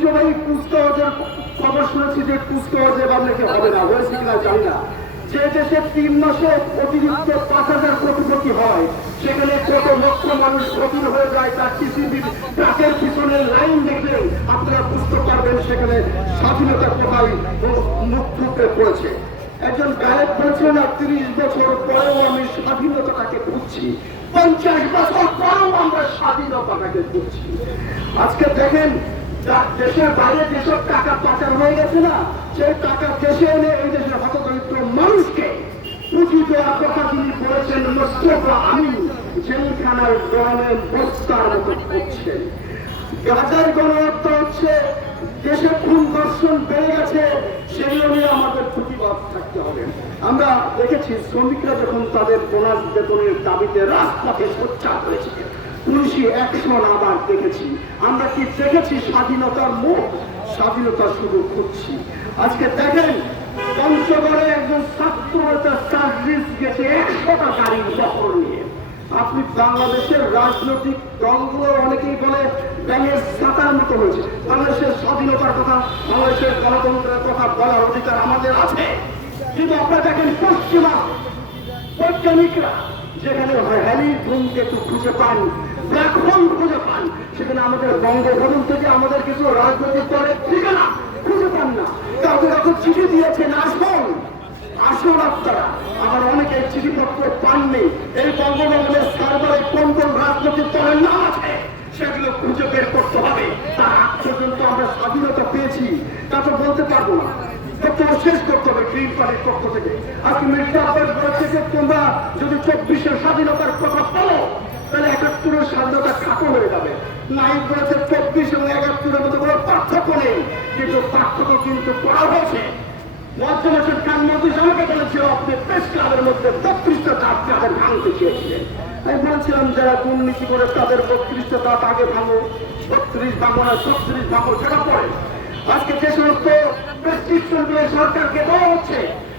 ঐতিহ্যবাহী কুচকাওয়াজের খবর শুনেছি যে কুচকাওয়াজ এবার নাকি হবে না, হয়েছে কিনা জানি না। যে দেশে তিন মাসে অতিরিক্ত পাঁচ হাজার কোটিপতি হয়, সেখানে কত লক্ষ মানুষ ফকির হয়ে যায়, তার টিসিবির ট্রাকের পিছনে লাইন দেখলে আপনারা বুঝতে পারবেন সেখানে স্বাধীনতা কোথায় মুখ ফুটে পড়েছে। একজন গায়ক বলছেন না তিরিশ বছর পরেও আমি স্বাধীনতাটাকে খুঁজছি। পঞ্চাশ বছর পরেও আমরা স্বাধীনতাটাকে খুঁজছি। আজকে দেখেন দেশের বাইরে যেসব টাকা পাচার হয়ে গেছে না, সেই টাকা দেশে এনে এই দেশের হতদরিদ্র মানুষকে নিয়ে আমাদের আমরা দেখেছি শ্রমিকরা যখন তাদের বোনাস বেতনের দাবিতে রাজপথে সোচ্চার হয়েছে পুলিশি অ্যাকশন আবার দেখেছি। আমরা কি দেখেছি স্বাধীনতার মুখ? স্বাধীনতা শুরু করছি আজকে দেখেন, পঞ্চগড়ে একজন ছাত্র সার্ভিস গেছে একশোটা গাড়ির বহর নিয়ে। আপনি বাংলাদেশের রাজনৈতিক দলগুলো অনেকেই বলে ব্যাঙের ছাতার মতো হয়েছে। বাংলাদেশের স্বাধীনতার কথা, বাংলাদেশের গণতন্ত্রের কথা বলার অধিকার আমাদের আছে। কিন্তু আপনারা দেখেন পশ্চিমা বৈজ্ঞানিকরা, যেখানে হ্যালি ধূমকেতু খুঁজে পান ব্ল্যাক খুঁজে পান। সেখানে আমাদের বঙ্গভবন থেকে আমাদের কিছু রাজনৈতিক দলের ঠিকানা খুঁজে পান না। তাদের এখন চিঠি দিয়েছেন আসুন আসুন আপনারা আবার অনেকে চিঠিপত্র পাননি। এই বঙ্গভবনের সার্ভারে কোন কোন রাজনৈতিক দলের নাম আছে, সেগুলো খুঁজে বের করতে হবে। তার আগ পর্যন্ত আমরা স্বাধীনতা পেয়েছি। তা তো বলতে পারব না। শেষ করতে হবে গ্রিন পার্টির পক্ষ থেকে। আজকে মির্জা আব্বাস বলেছে যে তোমরা যদি চব্বিশের স্বাধীনতার কথা বলো তাহলে একাত্তরের স্বাধীনতা খাটো হয়ে যাবে। নাইক বলেছে, চব্বিশ এবং একাত্তরের মধ্যে কোনো পার্থক্য নেই। কিন্তু পার্থক্য কিন্তু করা হয়েছে। আমি বলছিলাম, যারা তাদের বত্রিশটা আগে আজকে যে সমস্ত প্রেসক্রিপশন সরকারকে দেওয়া হচ্ছে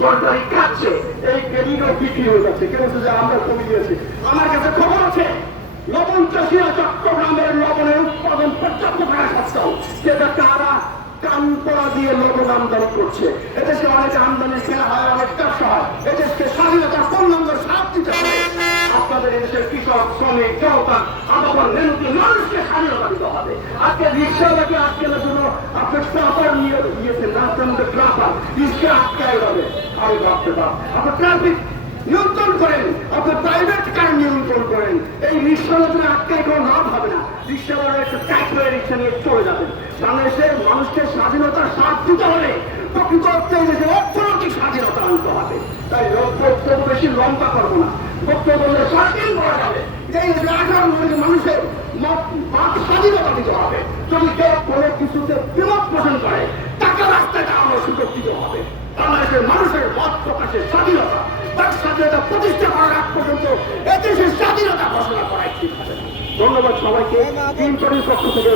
তরকারি খাচ্ছে এই কেডিও বিক্রি হয়ে যাচ্ছে। কেন যে আমরা কমে দিয়েছি। আমার কাছে খবর আছে, লবণ চাষিরা চট্টগ্রামের লবণের উৎপাদন পর্যাপ্ত করা সত্ত্বেও যেটা তারা কান পড়া দিয়ে লবণ আমদানি করছে। এদেশে অনেক আমদানি খেলা হয়, অনেক ব্যবসা হয়। এদেশকে স্বাধীনতার নম্বর সাপ দিতে হবে। আপনাদের এদেশের কৃষক, শ্রমিক, জনতা আবার মেহনতি মানুষকে স্বাধীনতা দিতে হবে। আজকে রিক্সাওয়ালাকে আটকানোর জন্য আপনার ট্রাপার নিয়ে দিয়েছেন রাস্তার মধ্যে ট্রাপার রিক্সা আটকায় যাবে। নিয়ন্ত্রণ করেন আপনার প্রাইভেট কার নিয়ন্ত্রণ করেন। এই রিক্সাওয়ালাদের আটকায় কোনো লাভ হবে না। রিক্সাওয়ালা একটা ট্যাক্স হয়ে রিক্সা নিয়ে চলে যাবেন বাংলাদেশের মানুষকে স্বাধীনতার স্বাদ হবে প্রকৃত অর্থে দেশে অর্থনৈতিক স্বাধীনতা আনতে হবে। তাই বক্তব্য বেশি লম্বা করব না। বক্তব্য বললে সারাদিন করা যাবে। দেশে আঠারো মানুষের মত স্বাধীনতা দিতে হবে। যদি কেউ কোনো কিছুতে এদেশের স্বাধীনতা ঘোষণা না। ধন্যবাদ সবাইকে। তিন পক্ষ থেকে